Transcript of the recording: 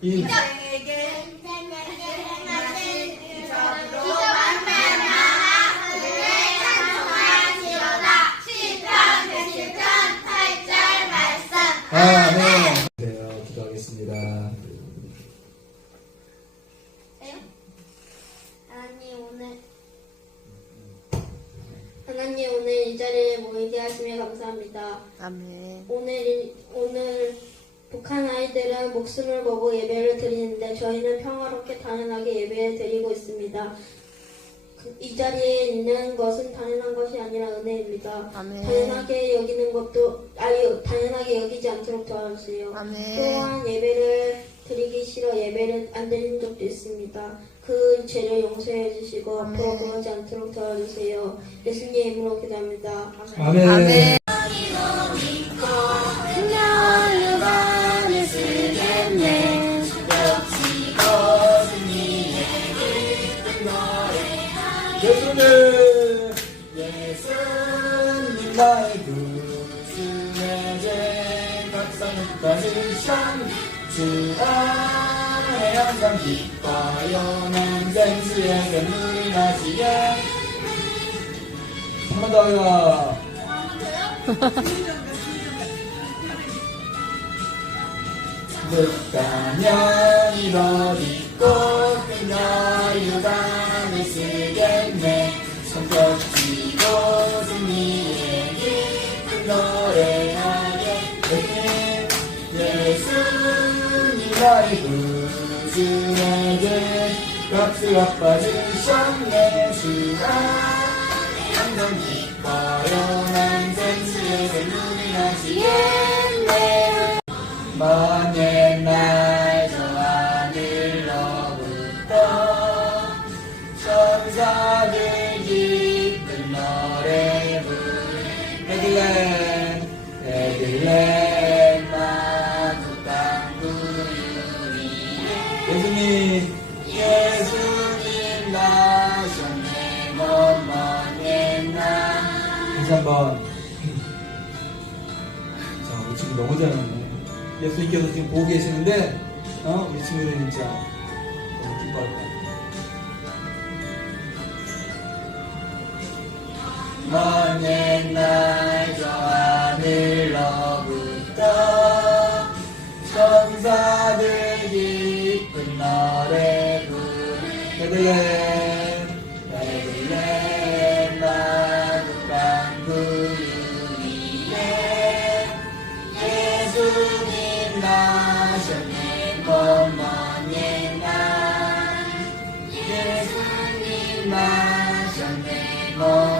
인 아멘. 네, 기도하겠습니다. 하나님 오늘 하나님 오늘 이 자리에 모이게 하시며 감사합니다. 아멘. 오늘 이- 오늘 북한 아이들은 목숨을 걸고 예배를 드리는데 저희는 평화롭게 당연하게 예배를 드리고 있습니다. 그- 이 자리에 있는 것은 당연한 것이 아니라 은혜입니다. 아멘. 당연하게 여기는 것도 아니 당연하게 여기지 않도록 도와주세요. 아멘. 또한 예배를 드리기 싫어 예배를 안 드린 적도 있습니다. 그 죄를 용서해 주시고 아멘. 앞으로 그러지 않도록 도와주세요. 예수님의 이름으로 기도합니다. 아멘. 아멘. 예수 예수님 나의 구주의 죄 각성까지 주 안에 항상 기뻐요 난 생수의 눈물이 나시게 한번 더 해요 늑다면 이러 예수님 나의 구주에게 값으로 빠지셨네 주가 항상 기뻐요 난 생수의 눈이 나시겠네 먼 옛날 저 하늘로부터 천사들 기쁜 노래 부르 베들레헴 베들레 예수님. 예수님 나셨네. 먼먼 옛날 다시 한번. 자, 우리 지금 너무 잘하네. 예수님께서 지금 보고 계시는데, 어, 우리 친구들 진짜 너무 기뻐할 거야. 먼 옛날 예